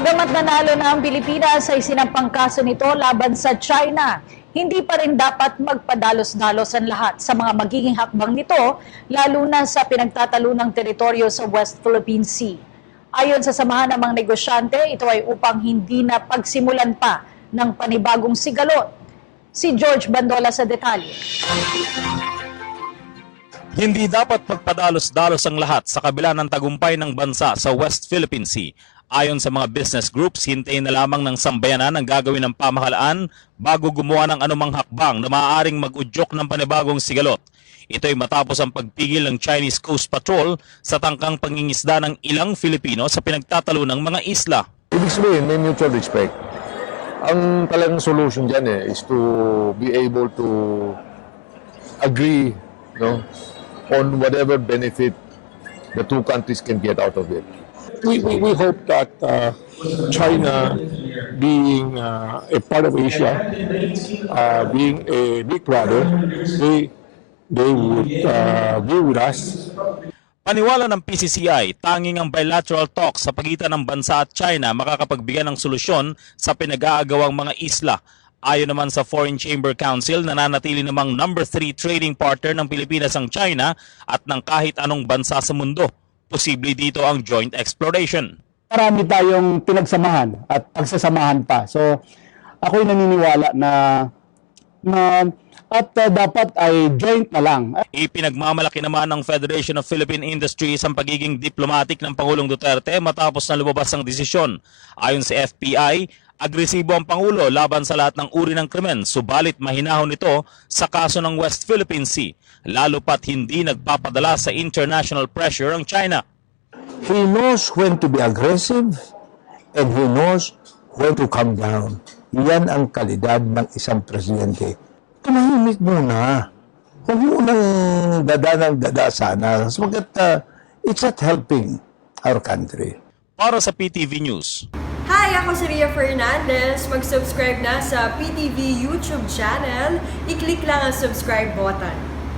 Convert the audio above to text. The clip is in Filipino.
Bagamat nanalo na ang Pilipinas sa isinampang kaso nito laban sa China, hindi pa rin dapat magpadalos-dalos ang lahat sa mga magiging hakbang nito, lalo na sa pinagtatalunang teritoryo sa West Philippine Sea. Ayon sa samahan ng mga negosyante, ito ay upang hindi na pagsimulan pa ng panibagong sigalot. Si George Bandola sa detalye. Hindi dapat magpadalos-dalos ang lahat sa kabila ng tagumpay ng bansa sa West Philippine Sea. Ayon sa mga business groups, hintayin na lamang ng sambayanan ang gagawin ng pamahalaan bago gumawa ng anumang hakbang na maaaring mag-udyok ng panibagong sigalot. Ito ay matapos ang pagpigil ng Chinese Coast Patrol sa tangkang pangingisda ng ilang Filipino sa pinagtatalunang mga isla. Ibig sabihin, may mutual respect. Ang talagang solution dyan is to be able to agree, on whatever benefit the two countries can get out of it. We hope that China, being a part of Asia, being a big brother, they would be with us. Paniwala ng PCCI, tanging ang bilateral talks sa pagitan ng bansa at China makakapagbigay ng solusyon sa pinag-aagawang mga isla. Ayon naman sa Foreign Chamber Council, nananatili namang number 3 trading partner ng Pilipinas ang China at ng kahit anong bansa sa mundo. Posible dito ang joint exploration. Marami tayong pinagsamahan at pagsasamahan pa. So ako'y naniniwala na dapat ay joint na lang. Ipinagmamalaki naman ng Federation of Philippine Industries ang pagiging diplomatic ng Pangulong Duterte matapos na lumabas ang desisyon. Ayon sa FPI, agresibo ang Pangulo laban sa lahat ng uri ng krimen, subalit mahinahon ito sa kaso ng West Philippine Sea, lalo pat hindi nagpapadala sa international pressure ang China. He knows when to be aggressive and he knows when to calm down. Yan ang kalidad ng isang presidente. Tumahimik muna. Huwag mo nang dada sana. Sabagat it's not helping our country. Para sa PTV News. Hi, ako si Ria Fernandez. Mag-subscribe na sa PTV YouTube channel. I-click lang ang subscribe button.